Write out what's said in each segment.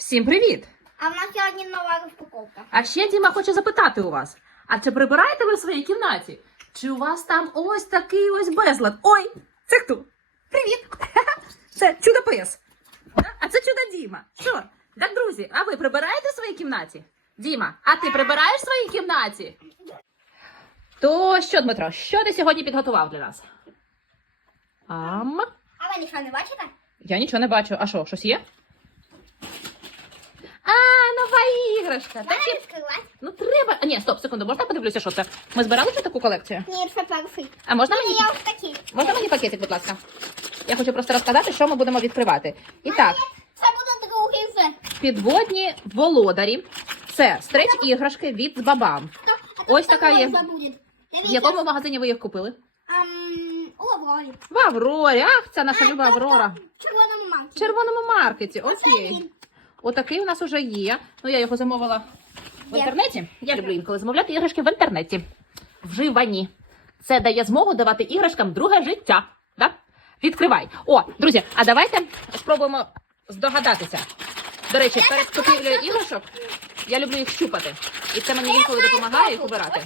Всім привіт! А в нас сьогодні нова розпаковка. А ще Діма хоче запитати у вас: а чи прибираєте ви в своїй кімнаті? Чи у вас там ось такий ось безлад? Ой, це хто? Привіт! Це чудо пес. А це чудо Діма. Що? Так, друзі, а ви прибираєте в своїй кімнаті? Діма, а ти прибираєш в своїй кімнаті? То що, Дмитро, що ти сьогодні підготував для нас? Ам. А ви нічого не бачите? Я нічого не бачу. А що, щось є? А, нова іграшка. Такі... відкривати? Ну треба. А, ні, стоп, секунду, можна подивлюся, що це? Ми збирали вже таку колекцію? Ні, це перший. А можна мені? я ось такий. Можна мені пакетик, будь ласка? Я хочу просто розказати, що ми будемо відкривати. І так, Це буде другий вже. підводні володарі. Це стреч іграшки від Збабам. То- а Ось така є. В якому магазині ви їх купили? Ам, у Аврорі. В Аврорі. Ах, це наша люба Аврора. В червоному В червоному маркеті. Окей. Отакий у нас уже є. Ну, я його замовила в інтернеті. Я люблю інколи замовляти іграшки в інтернеті. Вживані. Це дає змогу давати іграшкам друге життя. Да? Відкривай. О, друзі, а давайте спробуємо здогадатися. До речі, перед купівлею іграшок я люблю їх щупати. І це мені інколи допомагає їх обирати.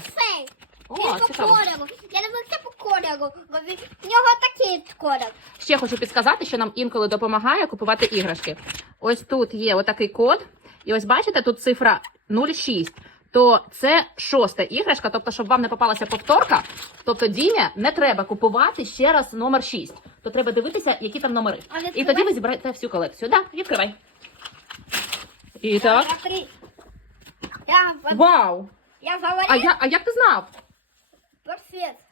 О, цікаво. Я це кольору. бо він- В нього такий колір. Ще хочу підсказати, що нам інколи допомагає купувати іграшки. Ось тут є отакий код, і ось бачите, тут цифра 06. То це шоста іграшка, тобто, щоб вам не попалася повторка, тобто Дімі не треба купувати ще раз номер 6. То треба дивитися, які там номери. А І відкривай? тоді ви зібраєте всю колекцію. Так, да, відкривай. І так. Я три. Я, Вау! я. А, я, а як ти знав? Перфект.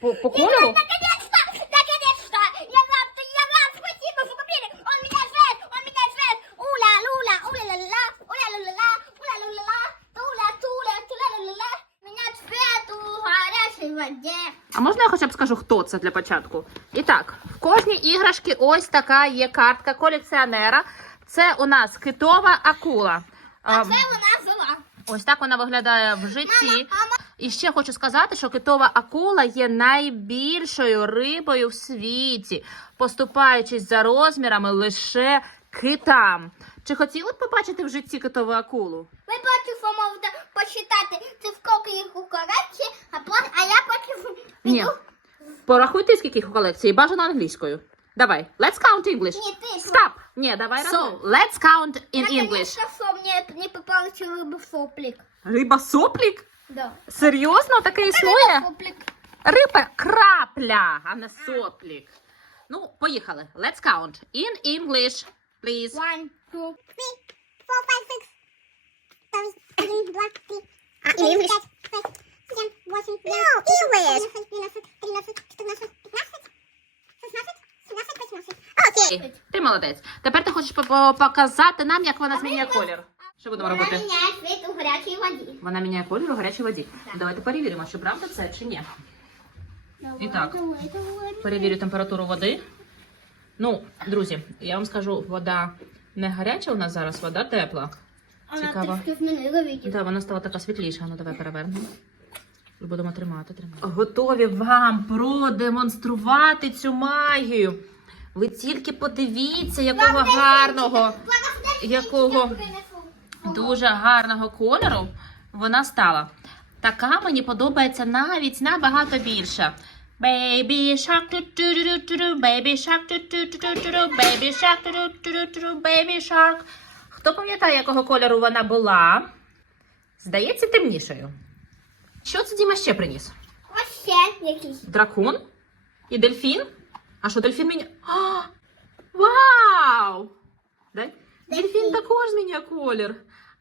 По, по кольору? Наконец-то! Наконец-то! Я рад, я рад! Спасибо, что купили! Он меня ждет! Он меня ждет! Уля, луля, уля ла ла уля ла ла ла уля ла ла ла туля, туля, туля ла ла ла Меня ждет у горячей воде. А можна я хоча б скажу, хто це для початку? І так, в кожній іграшці ось така є картка колекціонера. Це у нас китова акула. А А, це вона жила. Ось так вона виглядає в житті. Мама, І ще хочу сказати, що китова акула є найбільшою рибою в світі, поступаючись за розмірами лише китам. Чи хотіли б побачити в житті китову акулу? поки що можете почитати, це скільки їх у колекції, а, пот- а я поки Ні. піду. Порахуйте, скільки їх у колекції, бажано англійською. Давай, let's count English. Ні, ти Stop! Ні, давай разом. Let's count in English. Наконец-то, що мені не риба соплік. Риба соплік? Да. Серйозно, таке існує? Соплік. Риба крапля, а не соплік. Ну, поїхали. Let's count. In English, please. One, two, three, four, five, six. Один, два, три. А, English? пять, семь, восемь, девять, English. двенадцать, тринадцать, четырнадцать, пятнадцать, шестнадцать, семнадцать, восемнадцать. Окей. Ти молодець. Тепер ти хочеш по- по- показати нам, як вона змінює колір. Що будемо Вона робити? міняє гарячій воді. Вона міняє колір у гарячій воді. Давайте перевіримо, чи правда це чи ні. І так. Перевірю температуру води. Ну, друзі, я вам скажу, вода не гаряча у нас зараз, вода тепла. Цікаво. Вона трішки змінила відео. Так, вона стала така світліша. Ну, давай перевернемо. І будемо тримати, тримати. Готові вам продемонструвати цю магію. Ви тільки подивіться, якого гарного, якого дуже гарного кольору вона стала. Така мені подобається навіть набагато більше. Baby shark, baby shark, baby shark, baby shark. Хто пам'ятає, якого кольору вона була? Здається, темнішою. Що це Діма ще приніс? Ще якийсь. Дракон? І дельфін? А що дельфін мені. Вау! Дай. Дельфін також змінює колір.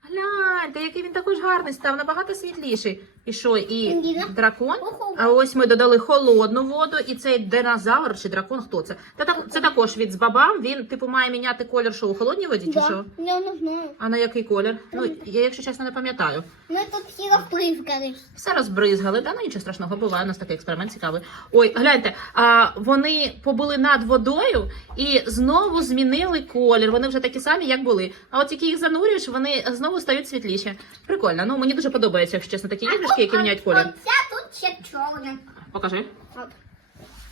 Гляньте, який він також гарний став, набагато світліший. І що, і дракон? А ось ми додали холодну воду, і цей динозавр чи дракон, хто це? Це, так- це також від збабам. Він, типу, має міняти колір, що у холодній воді, чи що? Я не знаю. А на який колір? Ну, я, якщо чесно, не пам'ятаю. Ми тут всі розприскали. Все розбризгали, да, ну нічого страшного, буває, у нас такий експеримент цікавий. Ой, гляньте, а вони побули над водою і знову змінили колір. Вони вже такі самі, як були. А от які їх занурюєш, вони знову стають світліші. Прикольно. Ну мені дуже подобається, якщо чесно, такі іграшки, які міняють колір. Оця тут ще чорна. Покажи. От,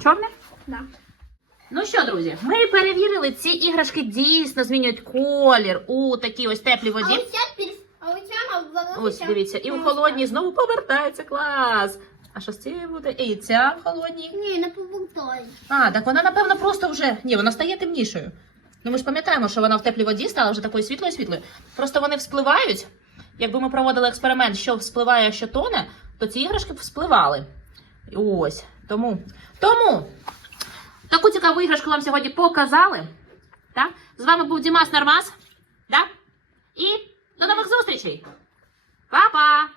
Чорне? да. Ну що, друзі, ми перевірили, ці іграшки дійсно змінюють колір у такій ось теплій А воді. ось ця пір- а ось ця в Ось дивіться, і в холодній знову повертається клас. А що з цією буде? І ця в холодній. Ні, не повертай. А, так вона, напевно, просто вже. Ні, вона стає темнішою. Ну ми ж пам'ятаємо, що вона в теплій воді стала вже такою світлою світлою. Просто вони вспливають. Якби ми проводили експеримент, що вспливає, а що тоне, то ці іграшки вспливали. Ось. Тому. Тому таку цікаву іграшку вам сьогодні показали. Так? З вами був Дімас Нормас. Так? І до нових зустрічей! Папа.